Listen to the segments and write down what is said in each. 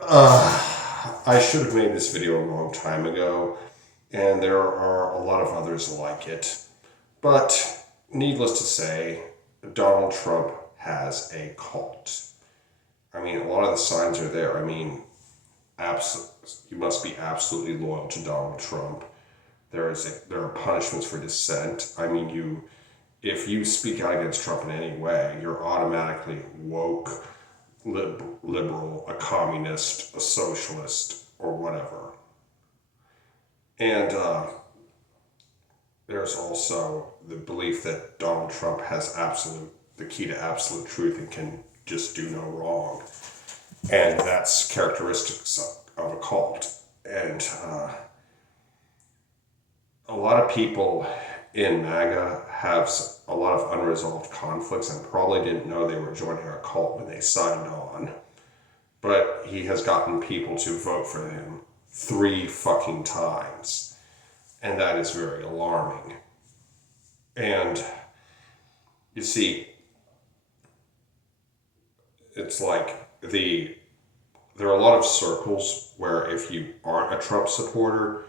I should have made this video a long time ago, and there are a lot of others like it. But needless to say, Donald Trump has a cult. I mean, a lot of the signs are there. I mean, you must be absolutely loyal to Donald Trump. There are punishments for dissent. I mean, if you speak out against Trump in any way, you're automatically woke, liberal, a communist, a socialist, or whatever. And there's also the belief that Donald Trump has the key to absolute truth and can just do no wrong. And that's characteristics of a cult. And a lot of people in MAGA have a lot of unresolved conflicts and probably didn't know they were joining a cult when they signed on. But he has gotten people to vote for him 3 fucking times. And that is very alarming. And you see, it's like there are a lot of circles where if you aren't a Trump supporter,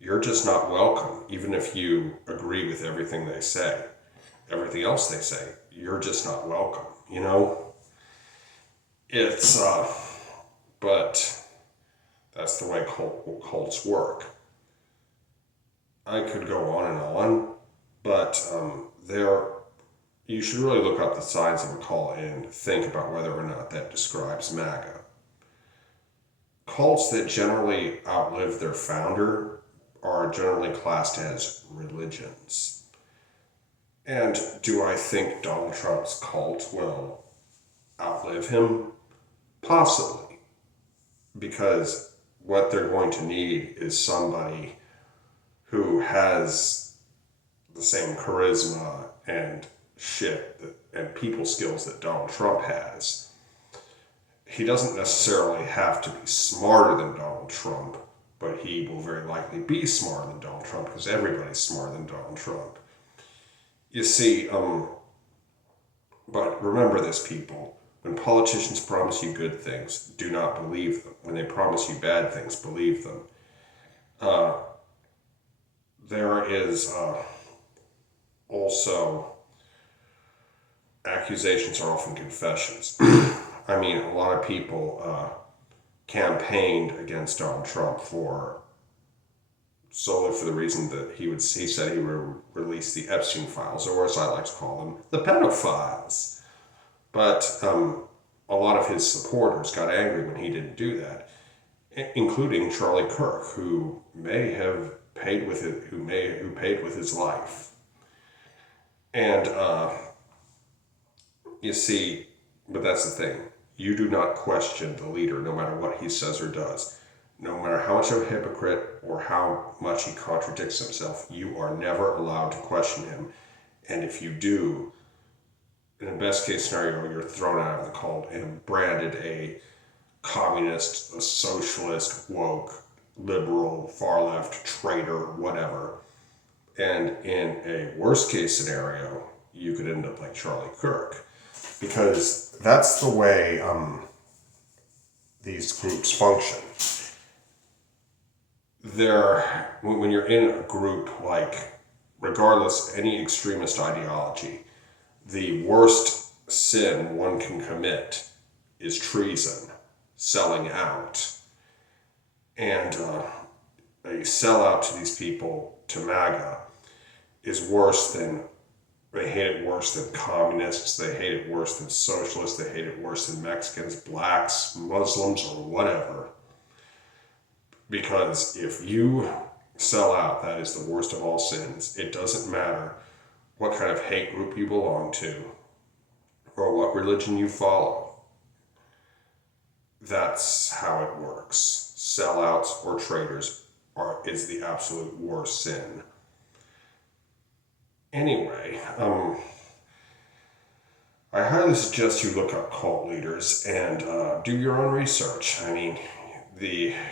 you're just not welcome, even if you agree with everything they say. Everything else they say, you're just not welcome, you know? It's, but that's the way cults work. I could go on and on, but you should really look up the signs of a cult and think about whether or not that describes MAGA. Cults that generally outlive their founder are generally classed as religions. And do I think Donald Trump's cult will outlive him? Possibly. Because what they're going to need is somebody who has the same charisma and shit and people skills that Donald Trump has. He doesn't necessarily have to be smarter than Donald Trump, but he will very likely be smarter than Donald Trump because everybody's smarter than Donald Trump. You see, but remember this, people. When politicians promise you good things, do not believe them. When they promise you bad things, believe them. There is also accusations are often confessions. I mean, a lot of people campaigned against Donald Trump solely for the reason that he said he would release the Epstein files, or as I like to call them, the pedophiles. But a lot of his supporters got angry when he didn't do that, including Charlie Kirk, who may have paid with it, who paid with his life. And you see, but that's the thing. You do not question the leader, no matter what he says or does. No matter how much of a hypocrite or how much he contradicts himself, you are never allowed to question him. And if you do, in the best case scenario, you're thrown out of the cult and branded a communist, a socialist, woke, liberal, far left, traitor, whatever. And in a worst case scenario, you could end up like Charlie Kirk. Because that's the way these groups function. When you're in a group, like, regardless, any extremist ideology, the worst sin one can commit is treason, selling out. And a sellout to these people, to MAGA, is worse than, they hate it worse than communists, they hate it worse than socialists, they hate it worse than Mexicans, blacks, Muslims, or whatever. Because if you sell out, that is the worst of all sins. It doesn't matter what kind of hate group you belong to or what religion you follow. That's how it works. Sellouts or traitors is the absolute worst sin. Anyway, I highly suggest you look up cult leaders and do your own research. I mean,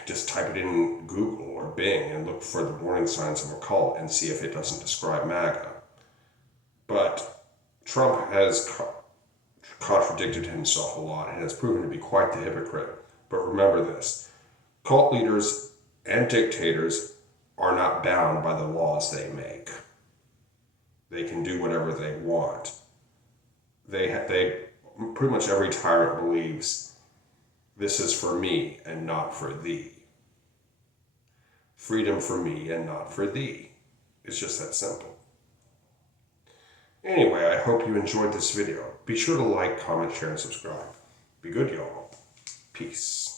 just type it in Google or Bing and look for the warning signs of a cult and see if it doesn't describe MAGA. But Trump has contradicted himself a lot and has proven to be quite the hypocrite. But remember this, cult leaders and dictators are not bound by the laws they make. They can do whatever they want. They pretty much every tyrant believes this is for me and not for thee. Freedom for me and not for thee. It's just that simple. Anyway, I hope you enjoyed this video. Be sure to like, comment, share, and subscribe. Be good, y'all. Peace.